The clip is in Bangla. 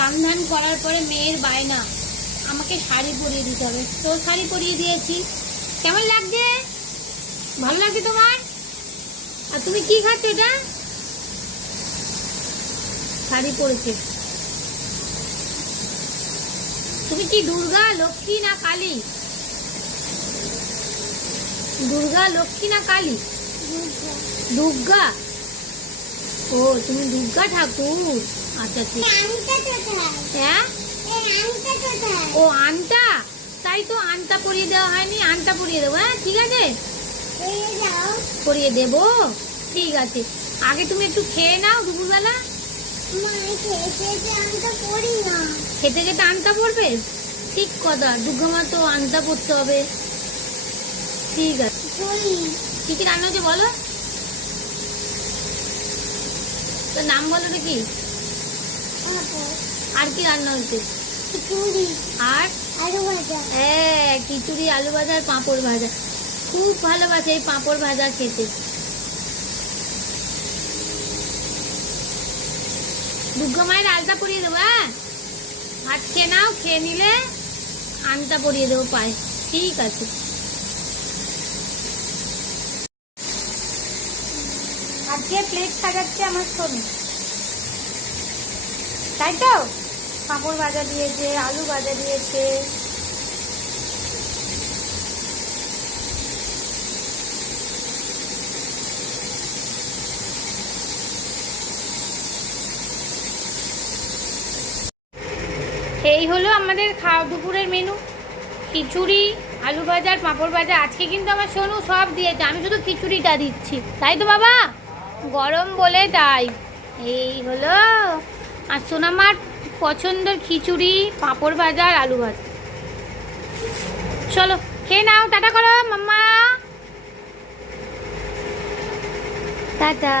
স্নান ধান করার পরে মেয়ের বায়না আমাকে শাড়ি পরিয়ে দিতে হবে, তো শাড়ি পরিয়ে দিয়েছি। কেমন লাগছে? ভালো লাগছে তোমার? আর তুমি কি খাচ্ছ? এটা শাড়ি পরেছে। তুমি কি দুর্গা, লক্ষ্মী না কালী? দুর্গা, লক্ষ্মী না কালী? দুর্গা। ও তুমি দুর্গা ঠাকুর। আচ্ছা ঠিক। হ্যাঁ ও আনটা, তাই তো আনটা পরিয়ে দেওয়া হয়নি, আনটা পরিয়ে দেবো। হ্যাঁ ঠিক আছে, পরিয়ে দেবো। ঠিক আছে, আগে তুমি একটু খেয়ে নাও দুপুরবেলা। খেতে খেতে আনটা পড়বে? ঠিক কথা, দুর্গা মা তো আনটা পড়তে হবে। ঠিক আছে, কি কি রান্না হচ্ছে বলো? তোর নাম বলো দেখি। আর কি রান্না হচ্ছে? আর আলু ভাজা। হ্যাঁ, খিচুড়ি, আলু ভাজা আর পাঁপড় ভাজা। খুব ভালোবাসে এই পাঁপড় ভাজা খেতে। দুর্গা মায়ের আলতা পরিয়ে দেবো। হ্যাঁ, ভাত খেয়ে নাও, খেয়ে নিলে আনটা পরিয়ে দেবো পায়ে। ঠিক আছে। আজকে প্লেট সাজাচ্ছে আমার সোনু, তাই তো? পাঁপড় ভাজা দিয়েছে, আলু ভাজা দিয়েছে। এই হলো আমাদের খাওয়া দুপুরের মেনু। খিচুড়ি, আলু ভাজা আর পাঁপড় ভাজা। আজকে কিন্তু আমার সোনু সব দিয়েছে, আমি শুধু খিচুড়িটা দিচ্ছি, তাই তো বাবা? গরম বলে তাই। এই হলো আর সোনামার পছন্দের খিচুড়ি, পাঁপড় ভাজা আর আলু ভাজা। চলো খেয়ে নাও, টাটা করো মাম্মা, টাটা।